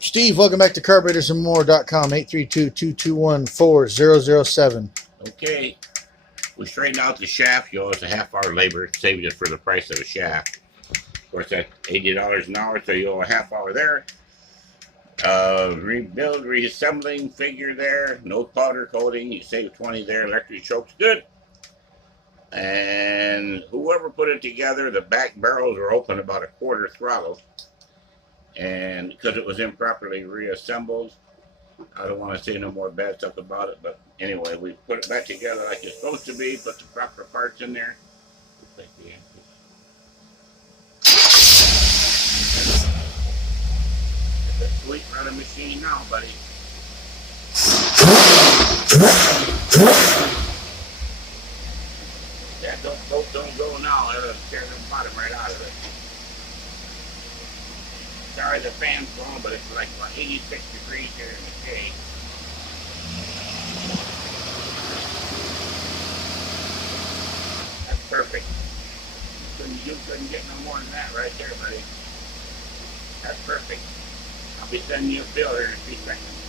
Steve, welcome back to carburetorsandmore.com. 832-221-4007. Okay, we straightened out the shaft. You owe us a half-hour labor, saving it for the price of a shaft. Of course, that's $80 an hour, so you owe a half hour there. Rebuild, reassembling figure there. No powder coating. You save 20 there. Electric choke's good. And whoever put it together, the back barrels were open about a quarter throttle. And because it was improperly reassembled, I don't want to say no more bad stuff about it, but anyway, we put it back together like it's supposed to be, put the proper parts in there. It's a sweet running machine now, buddy. That don't go now, it'll tear the bottom right out of it. Sorry the fan's going, but it's like about 86 degrees here in the shade. That's perfect. You couldn't get no more than that right there, buddy. That's perfect. I'll be sending you a bill here in a few seconds.